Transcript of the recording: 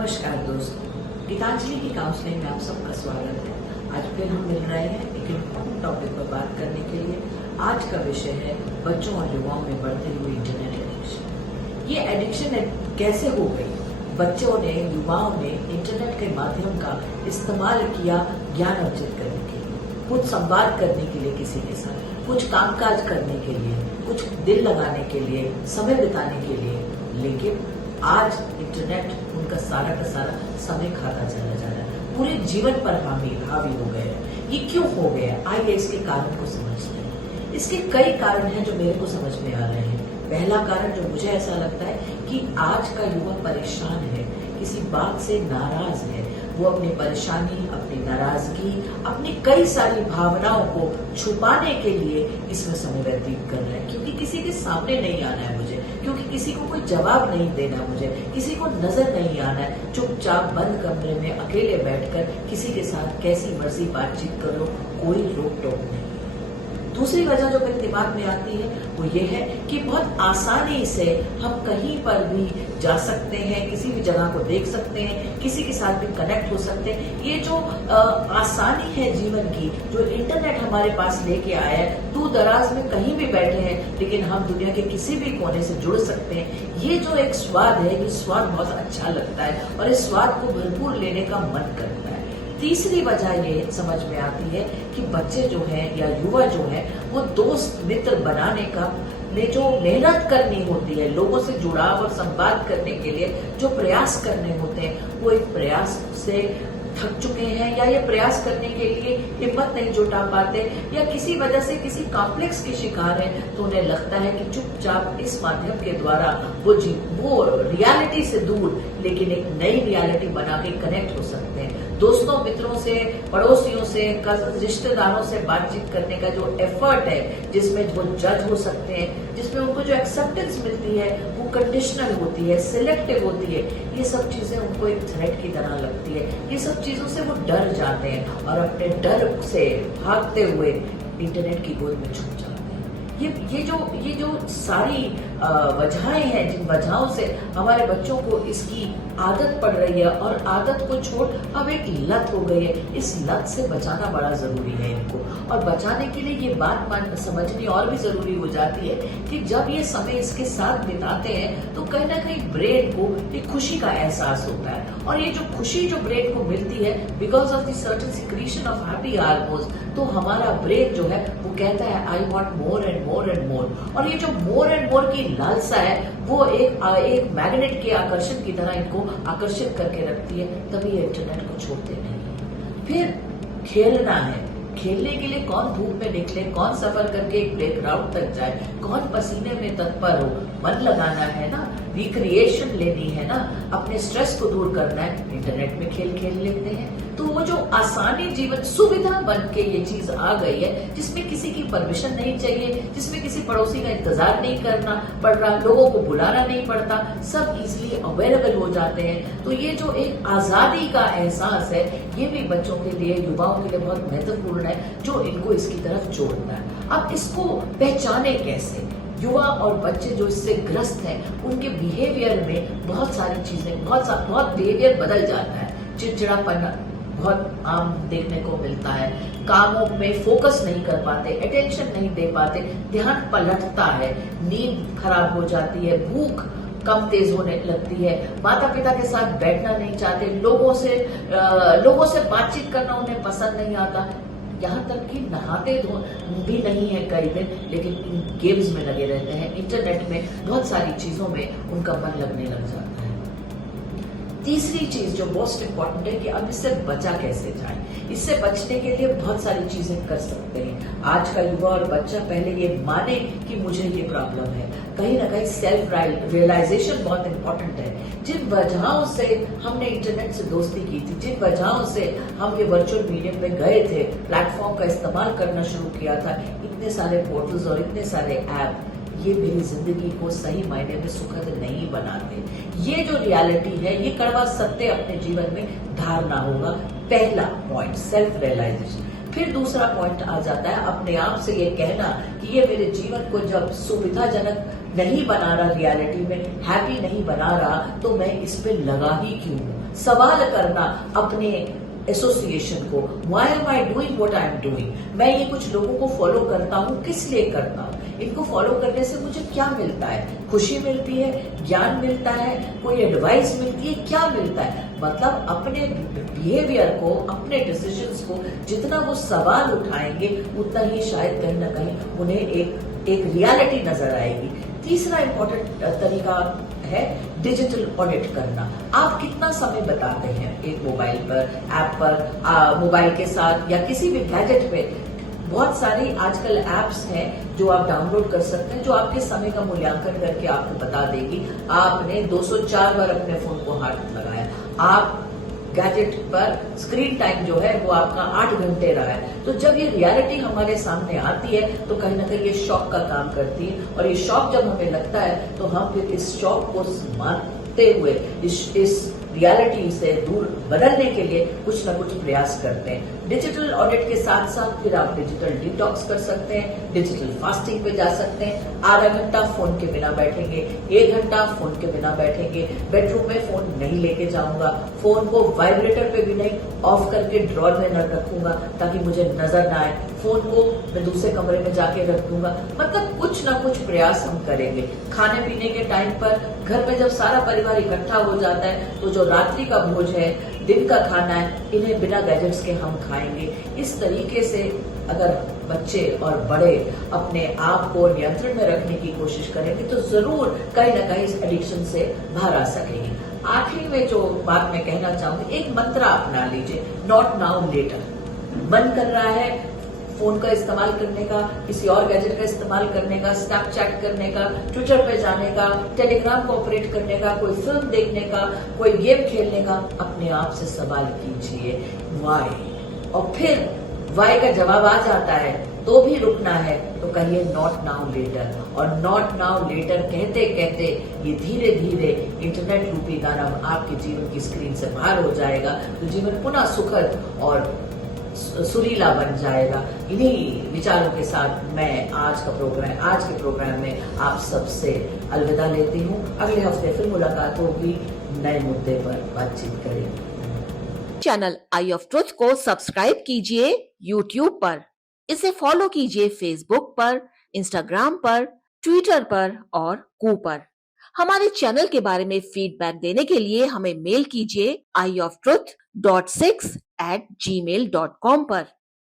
नमस्कार दोस्तों, गीतांजलि की काउंसलिंग में आप सबका स्वागत है। आज फिर हम मिल रहे हैं एक इम्पोर्टेंट टॉपिक पर बात करने के लिए। आज का विषय है बच्चों और युवाओं में बढ़ती हुई इंटरनेट एडिक्शन। ये एडिक्शन कैसे हो गई? बच्चों ने, युवाओं ने इंटरनेट के माध्यम का इस्तेमाल किया ज्ञान अर्जित करने के लिए, कुछ संवाद करने के लिए किसी के साथ, कुछ कामकाज करने के लिए, कुछ दिल लगाने के लिए, समय बिताने के लिए। लेकिन आज इंटरनेट उनका सारा का सारा समय खाता चला जा रहा है, पूरे जीवन पर हावी हो गए हैं। ये क्यों हो गया? आइए इसके कारण को समझते हैं। इसके कई कारण हैं जो मेरे को समझ में आ रहे हैं। पहला कारण जो मुझे ऐसा लगता है कि आज का युवा परेशान है, किसी बात से नाराज है। वो अपनी परेशानी, अपनी नाराजगी, अपनी कई सारी भावनाओं को छुपाने के लिए इसमें समय व्यतीत कर रहे हैं, क्योंकि किसी के सामने नहीं आना है मुझे, क्योंकि किसी को कोई जवाब नहीं देना मुझे, किसी को नजर नहीं आना है। चुपचाप बंद कमरे में अकेले बैठकर किसी के साथ कैसी मर्जी बातचीत करो, कोई रोक टोक नहीं। दूसरी वजह जो मेरे दिमाग में आती है वो ये है कि बहुत आसानी से हम कहीं पर भी जा सकते हैं, किसी भी जगह को देख सकते हैं, किसी के साथ भी कनेक्ट हो सकते हैं। ये जो आसानी है जीवन की, जो इंटरनेट हमारे पास लेके आया है, दूर दराज में कहीं भी बैठे हैं लेकिन हम दुनिया के किसी भी कोने से जुड़ सकते हैं। ये जो एक स्वाद है, ये स्वाद बहुत अच्छा लगता है और इस स्वाद को भरपूर लेने का मन करता है। तीसरी वजह ये समझ में आती है कि बच्चे जो हैं या युवा जो हैं, वो दोस्त मित्र बनाने का में जो मेहनत करनी होती है, लोगों से जुड़ाव और संवाद करने के लिए जो प्रयास करने होते हैं, वो एक प्रयास से थक चुके हैं या ये प्रयास करने के लिए हिम्मत नहीं जुटा पाते या किसी वजह से किसी कॉम्प्लेक्स के शिकार हैं। तो उन्हें लगता है कि चुपचाप इस माध्यम के द्वारा वो रियलिटी से दूर लेकिन एक नई रियलिटी बना के कनेक्ट हो सकते हैं। दोस्तों, मित्रों से, पड़ोसियों से, कजन, रिश्तेदारों से बातचीत करने का जो एफर्ट है, जिसमें वो जज हो सकते हैं, जिसमें उनको जो एक्सेप्टेंस मिलती है वो कंडीशनल होती है, सिलेक्टिव होती है। ये सब चीजें उनको एक थ्रेट की तरह लगती है। ये सब चीजों से वो डर जाते हैं और अपने डर से भागते हुए इंटरनेट की गोद में छुप जाते हैं। ये जो सारी वजहें हैं, जिन वजहों से हमारे बच्चों को इसकी आदत पड़ रही है और आदत को छोड़ अब एक लत हो गई है। इस लत से बचाना बड़ा जरूरी है इनको, और बचाने के लिए ये बात समझनी और भी जरूरी हो जाती है कि जब ये समय इसके साथ बिताते हैं तो कहीं ना कहीं ब्रेन को एक खुशी का एहसास होता है, और ये जो खुशी जो ब्रेन को मिलती है because of the certain secretion of happy hormones, तो हमारा ब्रेन जो है वो कहता है I want more and more and more. और ये जो मोर एंड मोर की लालसा है वो एक मैग्नेट के आकर्षण की तरह इनको आकर्षित करके रखती है, तभी ये इंटरनेट को छोड़ते नहीं। फिर खेलना है। खेलने के लिए कौन धूप में निकले, कौन सफर करके एक प्लेग्राउंड तक जाए, कौन पसीने में तत्पर हो। मन लगाना है ना, रिक्रिएशन लेनी है ना, अपने स्ट्रेस को दूर करना है, इंटरनेट में खेल खेल लेते हैं। तो वो जो आसानी जीवन सुविधा बन के ये चीज आ गई है, जिसमें किसी की परमिशन नहीं चाहिए, जिसमें किसी पड़ोसी का इंतजार नहीं करना पड़ रहा, लोगों को बुलाना नहीं पड़ता, सब इजीली अवेलेबल हो जाते हैं। तो ये जो एक आजादी का एहसास है, ये भी बच्चों के लिए, युवाओं के लिए बहुत महत्वपूर्ण है, जो इनको इसकी तरफ जोड़ता है। अब इसको पहचाने कैसे? युवा और बच्चे जो इससे ग्रस्त हैं, उनके बिहेवियर में बहुत सारी चीजें, बहुत बिहेवियर बदल जाता है। चिड़चिड़ापन बहुत आम देखने को मिलता है, कामों में फोकस नहीं कर पाते, अटेंशन नहीं दे पाते, ध्यान पलटता है, नींद खराब हो जाती है, भूख कम तेज होने लगती है, माता पिता के साथ बैठना नहीं चाहते, लोगों से बातचीत करना उन्हें पसंद नहीं आता, यहाँ तक कि नहाते भी नहीं है कई दिन, लेकिन इन गेम्स में लगे रहते हैं। इंटरनेट में बहुत सारी चीजों में उनका मन लगने लग जाता है। तीसरी चीज जो मोस्ट इम्पोर्टेंट है कि अब इससे बचा कैसे जाए। इससे बचने के लिए बहुत सारी चीजें कर सकते हैं। आज का युवा और बच्चा पहले ये माने कि मुझे ये प्रॉब्लम है, कहीं ना कहीं सेल्फ रियलाइजेशन बहुत इंपॉर्टेंट है। जिन वजहों से हमने इंटरनेट से दोस्ती की थी, जिन वजहों से हम ये वर्चुअल मीडियम में गए थे, प्लेटफॉर्म का इस्तेमाल करना शुरू किया था, इतने सारे पोर्टल्स और इतने सारे ऐप, ये मेरी जिंदगी को सही मायने में सुखद नहीं बनाते। ये जो रियलिटी है, ये कड़वा सत्य अपने जीवन में धारना होगा। पहला पॉइंट सेल्फ रियलाइजेशन। फिर दूसरा पॉइंट आ जाता है अपने आप से ये कहना कि ये मेरे जीवन को जब सुविधाजनक नहीं बना रहा, रियलिटी में हैप्पी नहीं बना रहा, तो मैं इस पे लगा ही क्यों? सवाल करना अपने एसोसिएशन को, why am I doing what I am doing? मैं ये कुछ लोगों को फॉलो करता हूँ, किस लिए करता हूँ? इनको फॉलो करने से मुझे क्या मिलता है? खुशी मिलती है, ज्ञान मिलता है, कोई एडवाइस मिलती है, क्या मिलता है? मतलब अपने बिहेवियर को, अपने डिसीजंस को जितना वो सवाल उठाएंगे, उतना ही शायद कहीं ना कहीं उन्हें एक रियलिटी नजर आएगी। तीसरा इंपॉर्टेंट तरीका है डिजिटल ऑडिट करना। आप कितना समय बताते हैं एक मोबाइल पर, ऐप पर, मोबाइल के साथ या किसी भी गैजेट पे? बहुत सारी आजकल एप्स हैं जो आप डाउनलोड कर सकते हैं, जो आपके समय का मूल्यांकन करके आपको बता देगी आपने 204 बार अपने फोन को हाथ लगाया, आप गैजेट पर स्क्रीन टाइम जो है वो आपका 8 घंटे रहा है। तो जब ये रियलिटी हमारे सामने आती है तो कहीं ना कहीं ये शॉक का काम करती है, और ये शॉक जब हमें लगता है तो हम फिर इस शॉक को मानते हुए इस रियलिटी से दूर बदलने के लिए कुछ ना कुछ प्रयास करते हैं। डिजिटल ऑडिट के साथ साथ फिर आप डिजिटल डिटॉक्स कर सकते हैं, डिजिटल फास्टिंग पे जा सकते हैं। आधा घंटा फोन के बिना बैठेंगे, 1 घंटा फोन के बिना बैठेंगे, बेडरूम में फोन नहीं लेके जाऊंगा, फोन को वाइब्रेटर पे भी नहीं, ऑफ करके ड्रॉर में न रखूंगा ताकि मुझे नजर ना आए, फोन को मैं दूसरे कमरे में जाके रख दूंगा। मतलब कुछ ना कुछ प्रयास हम करेंगे। खाने पीने के टाइम पर घर में जब सारा परिवार इकट्ठा हो जाता है तो जो रात्रि का भोज है, दिन का खाना है, इन्हें बिना गैजेट्स के हम खाएंगे। इस तरीके से अगर बच्चे और बड़े अपने आप को नियंत्रण में रखने की कोशिश करेंगे तो जरूर कहीं ना कहीं इस एडिक्शन से बाहर आ सकेंगे। आखिरी में जो बात मैं कहना चाहूंगी, एक मंत्र अपना लीजिए, नॉट नाउ लेटर। मन कर रहा है फोन का इस्तेमाल करने का, किसी और गैजेट का इस्तेमाल करने का, स्नैपचैट करने का, ट्विटर पे जाने का, टेलीग्राम को ऑपरेट करने का, कोई फिल्म देखने का, कोई गेम खेलने का, अपने आप से सवाल कीजिए व्हाई, और फिर व्हाई का जवाब आ जाता है तो भी रुकना है तो कहिए नॉट नाउ लेटर। और नॉट नाउ लेटर कहते कहते ये धीरे धीरे इंटरनेट रूपी दानव आपके जीवन की स्क्रीन से बाहर हो जाएगा, तो जीवन पुनः सुखद और सुरीला बन जाएगा। इन्हीं विचारों के साथ मैं आज के प्रोग्राम में आप सबसे अलविदा लेती हूँ। अगले हफ्ते फिर मुलाकात होगी, नए मुद्दे पर बातचीत करेंगे। चैनल आई ऑफ ट्रुथ को सब्सक्राइब कीजिए यूट्यूब पर, इसे फॉलो कीजिए फेसबुक पर, इंस्टाग्राम पर, ट्विटर पर और कू पर। हमारे चैनल के बारे में फीडबैक देने के लिए हमें मेल कीजिए ioftruth.6@gmail.com पर।